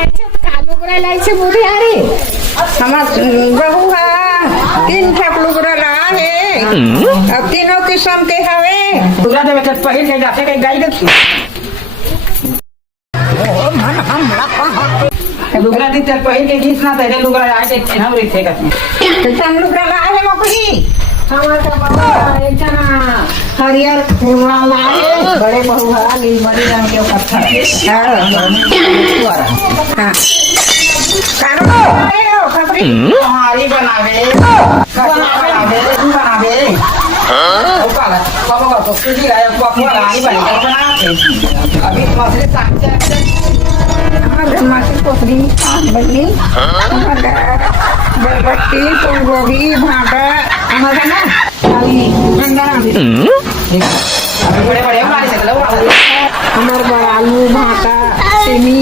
लुगरा लायचे बुढ़ियारी हमार बहू हा 3 ठक लुगरा ला है अब तीनों किस्म के हवे लुगरा देवे के पहिल के जाते के गाई के लुगरा दी तेल पहिल के गीत ना तेरे लुगरा आए के हम रीते का कितना लुगरा ला है मकुही हमार का बाबा एक जना हरियर फूला ला है बड़े बहू हा नीलमणि रंग के पत्थर हां कारो खबरी हमारी बनावे बनावे ओ काला बाबा को तुझी आया को हमारी बना अभी मछली साथे हमारे मासी पोखरी बल्ली बरबट्टी फूलगोभी भाटा हमारा ना खाली अंडा बड़े बड़े हमारी से हमारे आलू भाटा सेमी